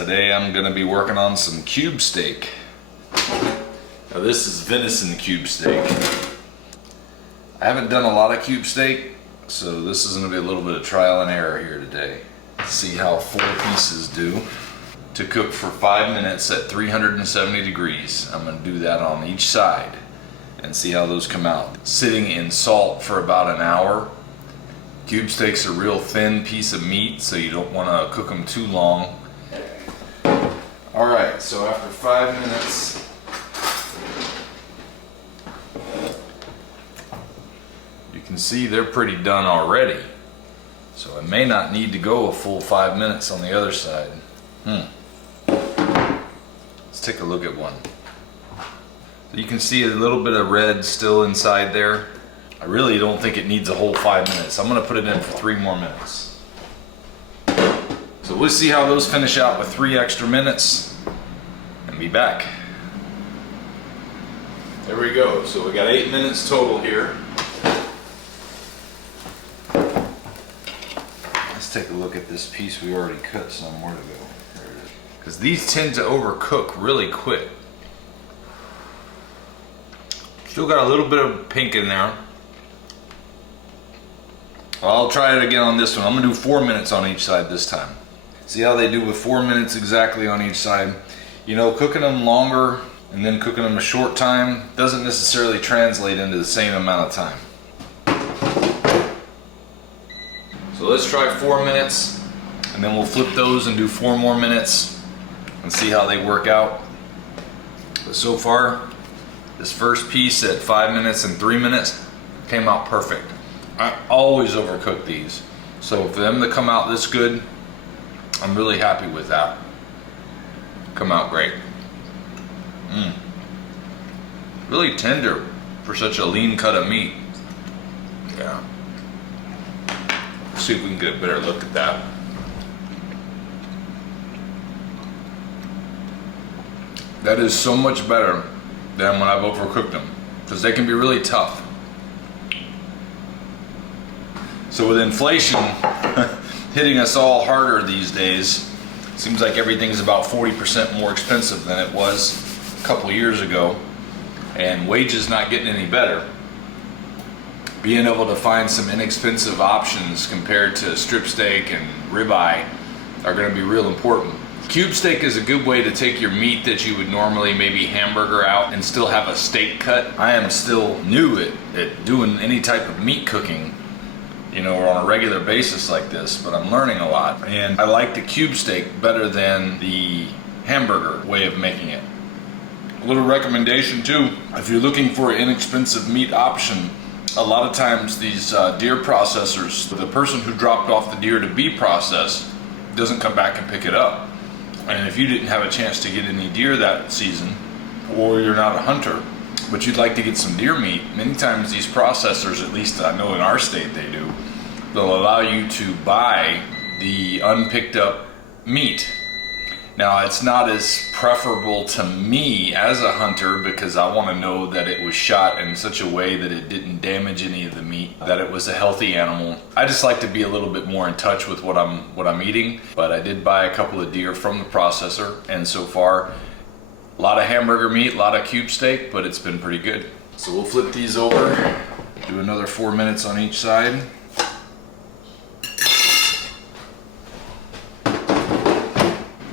Today I'm going to be working on some cube steak. Now this is venison cube steak. I haven't done a lot of cube steak, so this is going to be a little bit of trial and error here today. See how 4 pieces do. To cook for 5 minutes at 370 degrees. I'm going to do that on each side and see how those come out. Sitting in salt for about an hour. Cube steak's a real thin piece of meat, so you don't want to cook them too long. Alright, so after 5 minutes, you can see they're pretty done already. So I may not need to go a full 5 minutes on the other side. Let's take a look at one. So you can see a little bit of red still inside there. I really don't think it needs a whole 5 minutes. I'm gonna put it in for 3 more minutes. So we'll see how those finish out with 3 extra minutes and be back. There we go. So we got 8 minutes total here. Let's take a look at this piece we already cut some. Where to go? There it is. Because these tend to overcook really quick. Still got a little bit of pink in there. I'll try it again on this one. I'm gonna do 4 minutes on each side this time. See how they do with 4 minutes exactly on each side. You know, cooking them longer and then cooking them a short time doesn't necessarily translate into the same amount of time. So let's try 4 minutes and then we'll flip those and do 4 more minutes and see how they work out. But so far, this first piece at 5 minutes and 3 minutes came out perfect. I always overcook these, so for them to come out this good, I'm really happy with that. Come out great. Really tender for such a lean cut of meat. Yeah. Let's see if we can get a better look at that. That is so much better than when I've overcooked them, because they can be really tough. So with inflation hitting us all harder these days, seems like everything's about 40% more expensive than it was a couple years ago, and wages not getting any better. Being able to find some inexpensive options compared to strip steak and ribeye are going to be real important. Cube steak is a good way to take your meat that you would normally maybe hamburger out and still have a steak cut. I am still new at doing any type of meat cooking, you know, on a regular basis like this, but I'm learning a lot. And I like the cube steak better than the hamburger way of making it. A little recommendation too, if you're looking for an inexpensive meat option, a lot of times these deer processors, the person who dropped off the deer to be processed doesn't come back and pick it up. And if you didn't have a chance to get any deer that season, or you're not a hunter, but you'd like to get some deer meat, many times these processors, at least I know in our state they do, they'll allow you to buy the unpicked up meat. Now it's not as preferable to me as a hunter because I want to know that it was shot in such a way that it didn't damage any of the meat, that it was a healthy animal. I just like to be a little bit more in touch with what I'm eating, but I did buy a couple of deer from the processor, and so far a lot of hamburger meat, a lot of cube steak, but it's been pretty good. So we'll flip these over, do another 4 minutes on each side.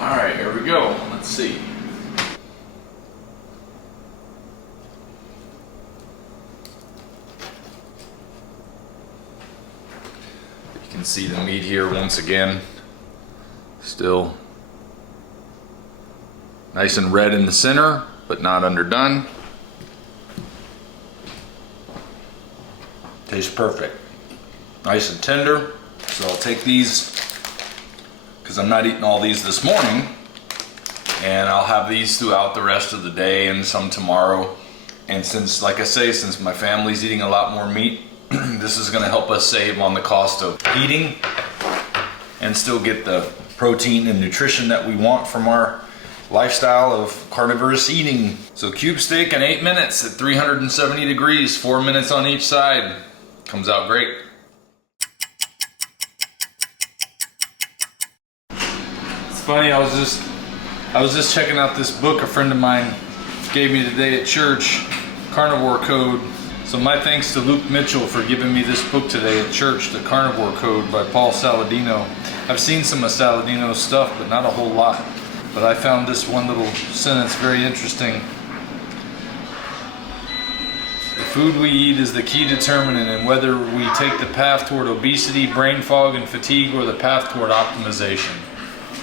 All right, here we go. Let's see. You can see the meat here once again, still nice and red in the center, but not underdone. Tastes perfect. Nice and tender. So I'll take these, because I'm not eating all these this morning, and I'll have these throughout the rest of the day and some tomorrow. And since, like I say, since my family's eating a lot more meat, this is going to help us save on the cost of eating and still get the protein and nutrition that we want from our lifestyle of carnivorous eating. So cube steak in 8 minutes at 370 degrees, 4 minutes on each side. Comes out great. It's funny, I was just I was just checking out this book a friend of mine gave me today at church, Carnivore Code. So my thanks to Luke Mitchell for giving me this book today at church, The Carnivore Code by Paul Saladino. I've seen some of Saladino's stuff, but not a whole lot. But I found this one little sentence very interesting. The food we eat is the key determinant in whether we take the path toward obesity, brain fog, and fatigue, or the path toward optimization.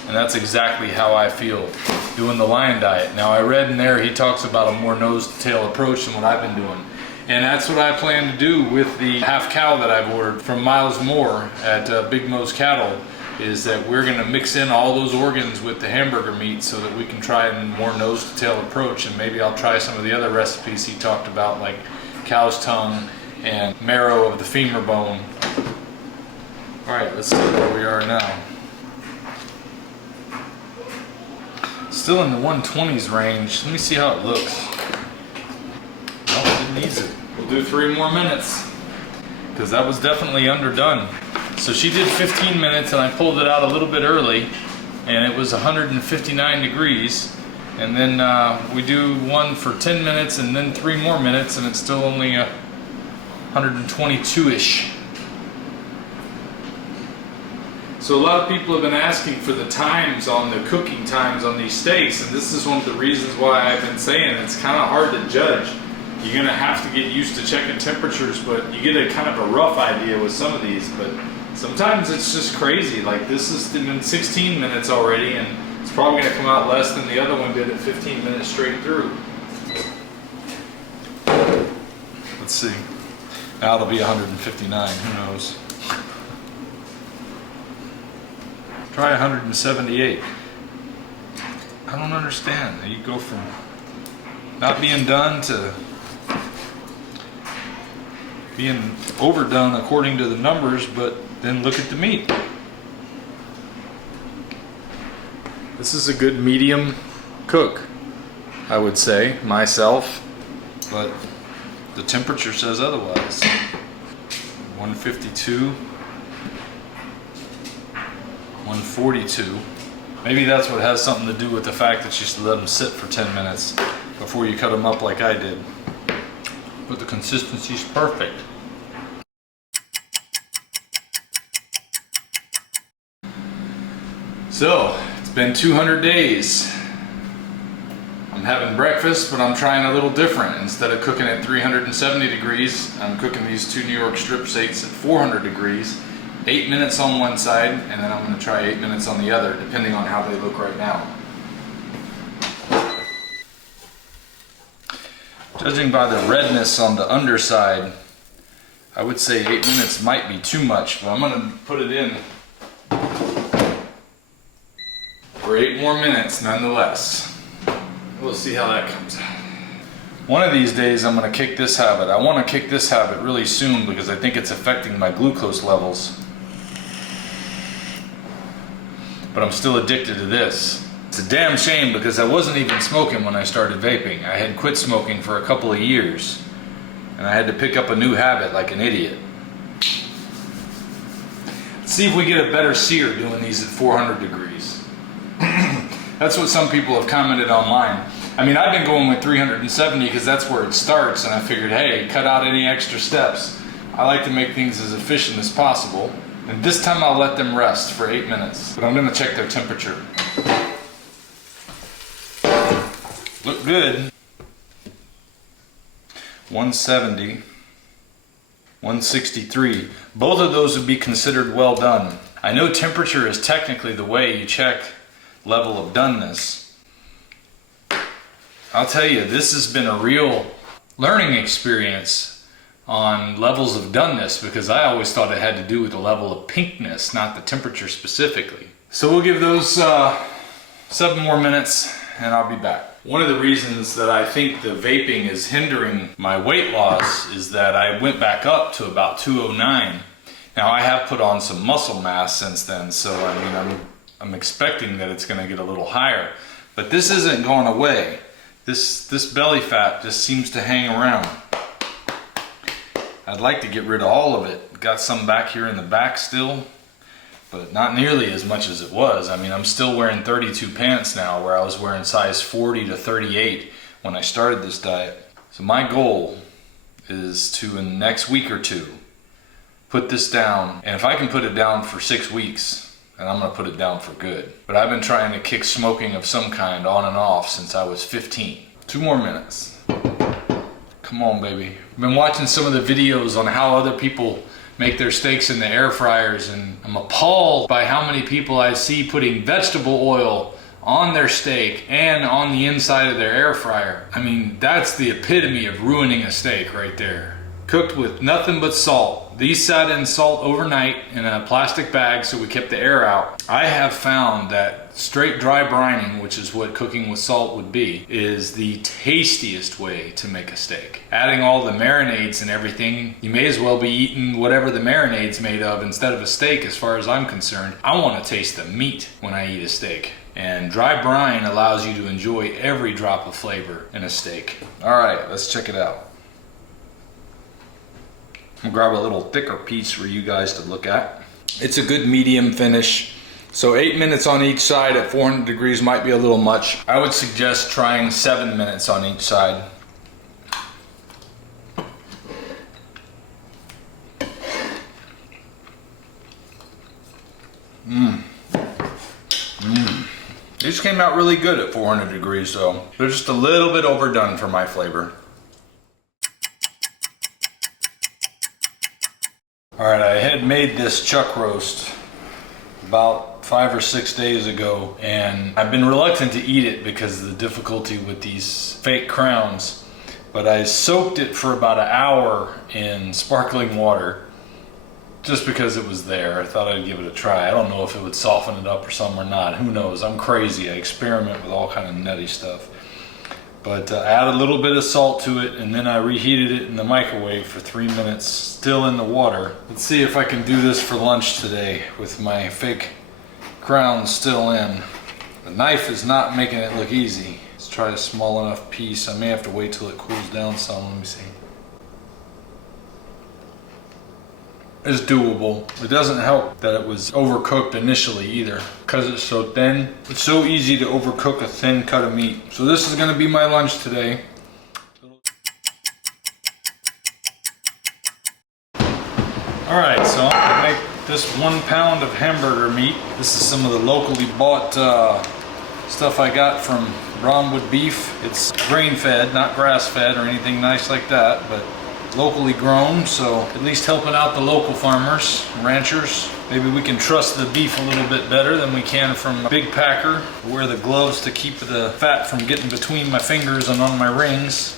And that's exactly how I feel doing the lion diet. Now I read in there he talks about a more nose to tail approach than what I've been doing. And that's what I plan to do with the half cow that I've ordered from Miles Moore at Big Mo's Cattle, is that we're gonna mix in all those organs with the hamburger meat so that we can try a more nose to tail approach, and maybe I'll try some of the other recipes he talked about, like cow's tongue and marrow of the femur bone. All right, let's see where we are now. Still in the 120s range. Let me see how it looks. Oh, it needs it. We'll do 3 more minutes because that was definitely underdone. So she did 15 minutes and I pulled it out a little bit early and it was 159 degrees. And then we do one for 10 minutes and then 3 more minutes and it's still only 122-ish. So a lot of people have been asking for the times on the cooking times on these steaks, and this is one of the reasons why I've been saying it's kind of hard to judge. You're gonna have to get used to checking temperatures, but you get a kind of a rough idea with some of these, but sometimes it's just crazy. Like this has been 16 minutes already, and it's probably gonna come out less than the other one did at 15 minutes straight through. Let's see. Now it'll be 159, who knows? Try 178. I don't understand. You go from not being done to being overdone according to the numbers, but then look at the meat. This is a good medium cook, I would say, myself, but the temperature says otherwise. 152. 142. Maybe that's what has something to do with the fact that you should let them sit for 10 minutes before you cut them up like I did. But the consistency's perfect. So, it's been 200 days. I'm having breakfast, but I'm trying a little different. Instead of cooking at 370 degrees, I'm cooking these 2 New York strip steaks at 400 degrees. 8 minutes on one side, and then I'm going to try 8 minutes on the other, depending on how they look right now. Judging by the redness on the underside, I would say 8 minutes might be too much, but I'm going to put it in for 8 more minutes nonetheless. We'll see how that comes out. One of these days I'm going to kick this habit. I want to kick this habit really soon because I think it's affecting my glucose levels. But I'm still addicted to this. It's a damn shame because I wasn't even smoking when I started vaping. I had quit smoking for a couple of years and I had to pick up a new habit like an idiot. Let's see if we get a better sear doing these at 400 degrees. That's what some people have commented online. I mean, I've been going with 370 because that's where it starts, and I figured, hey, cut out any extra steps. I like to make things as efficient as possible. And this time I'll let them rest for 8 minutes. But I'm gonna check their temperature. Look good. 170, 163. Both of those would be considered well done. I know temperature is technically the way you check level of doneness. I'll tell you, this has been a real learning experience on levels of doneness because I always thought it had to do with the level of pinkness, not the temperature specifically. So we'll give those 7 more minutes and I'll be back. One of the reasons that I think the vaping is hindering my weight loss is that I went back up to about 209. Now I have put on some muscle mass since then, so I mean I'm expecting that it's going to get a little higher. But this isn't going away. This belly fat just seems to hang around. I'd like to get rid of all of it. Got some back here in the back still. but not nearly as much as it was. I mean, I'm still wearing 32 pants now, where I was wearing size 40 to 38 when I started this diet. So my goal is to, in the next week or two, put this down. And if I can put it down for 6 weeks, then I'm gonna put it down for good. But I've been trying to kick smoking of some kind on and off since I was 15. 2 more minutes. Come on, baby. I've been watching some of the videos on how other people make their steaks in the air fryers, and I'm appalled by how many people I see putting vegetable oil on their steak and on the inside of their air fryer. I mean, that's the epitome of ruining a steak right there. Cooked with nothing but salt. These sat in salt overnight in a plastic bag so we kept the air out. I have found that straight dry brining, which is what cooking with salt would be, is the tastiest way to make a steak. Adding all the marinades and everything, you may as well be eating whatever the marinade's made of instead of a steak, as far as I'm concerned. I want to taste the meat when I eat a steak. And dry brine allows you to enjoy every drop of flavor in a steak. All right, let's check it out. I'm gonna grab a little thicker piece for you guys to look at. It's a good medium finish. So 8 minutes on each side at 400 degrees might be a little much. I would suggest trying 7 minutes on each side. These came out really good at 400 degrees though. They're just a little bit overdone for my flavor. Alright, I had made this chuck roast about 5 or 6 days ago, and I've been reluctant to eat it because of the difficulty with these fake crowns. But I soaked it for about an hour in sparkling water just because it was there. I thought I'd give it a try. I don't know if it would soften it up or something or not. Who knows? I'm crazy. I experiment with all kind of nutty stuff. But I added a little bit of salt to it, and then I reheated it in the microwave for 3 minutes, still in the water. Let's see if I can do this for lunch today with my fake crown still in. The knife is not making it look easy. Let's try a small enough piece. I may have to wait till it cools down some. Let me see. It's doable. It doesn't help that it was overcooked initially either. Because it's so thin, it's so easy to overcook a thin cut of meat. So this is going to be my lunch today. Alright, so I'm going to make this 1 pound of hamburger meat. This is some of the locally bought stuff I got from Bromwood Beef. It's grain fed, not grass fed or anything nice like that, but locally grown, so at least helping out the local farmers, ranchers. Maybe we can trust the beef a little bit better than we can from a big packer. Wear the gloves to keep the fat from getting between my fingers and on my rings.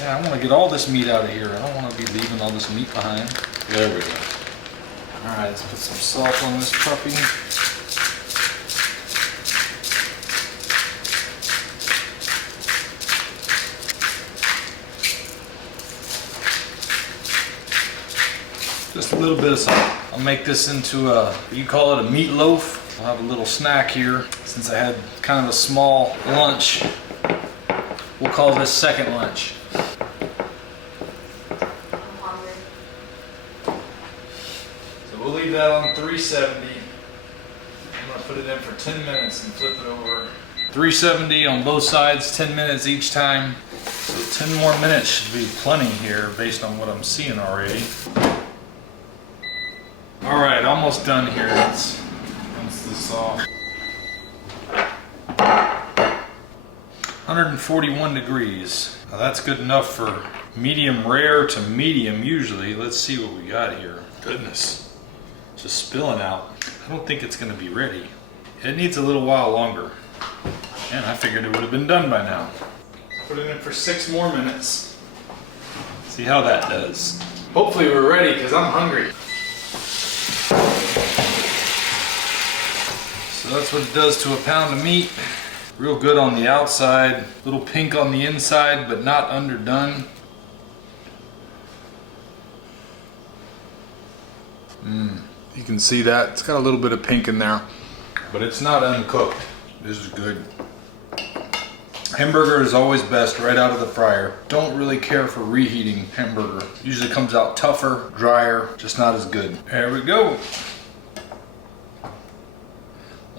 Yeah, I want to get all this meat out of here. I don't want to be leaving all this meat behind. There we go. All right, let's put some salt on this puppy. Just a little bit of salt. I'll make this into a, you call it a meatloaf. I'll have a little snack here. Since I had kind of a small lunch, we'll call this second lunch. So we'll leave that on 370. I'm gonna put it in for 10 minutes and flip it over. 370 on both sides, 10 minutes each time. So 10 more minutes should be plenty here based on what I'm seeing already. All right, almost done here. Let's rinse this off. 141 degrees. Now that's good enough for medium rare to medium usually. Let's see what we got here. Goodness, it's just spilling out. I don't think it's gonna be ready. It needs a little while longer. And I figured it would have been done by now. Put it in for 6 more minutes. See how that does. Hopefully we're ready because I'm hungry. So that's what it does to a pound of meat. Real good on the outside, a little pink on the inside, but not underdone. You can see that. It's got a little bit of pink in there, but it's not uncooked. This is good. Hamburger is always best right out of the fryer. Don't really care for reheating hamburger. Usually comes out tougher, drier, just not as good. There we go.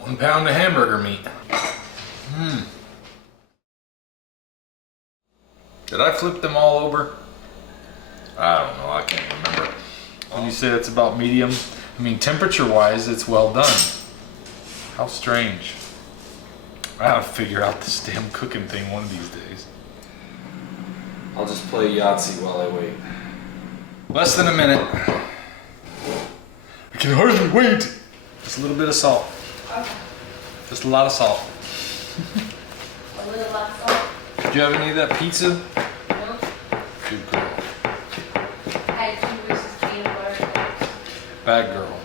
1 pound of hamburger meat. Did I flip them all over? I don't know, I can't remember. When you say it's about medium, I mean temperature wise it's well done. How strange. I gotta figure out this damn cooking thing one of these days. I'll just play Yahtzee while I wait. Less than a minute. I can hardly wait. Just a little bit of salt. Okay. Just a lot of salt. A little less salt. Do you have any of that pizza? No. Good girl. I had 2 Reese's peanut butter cups. Bad girl.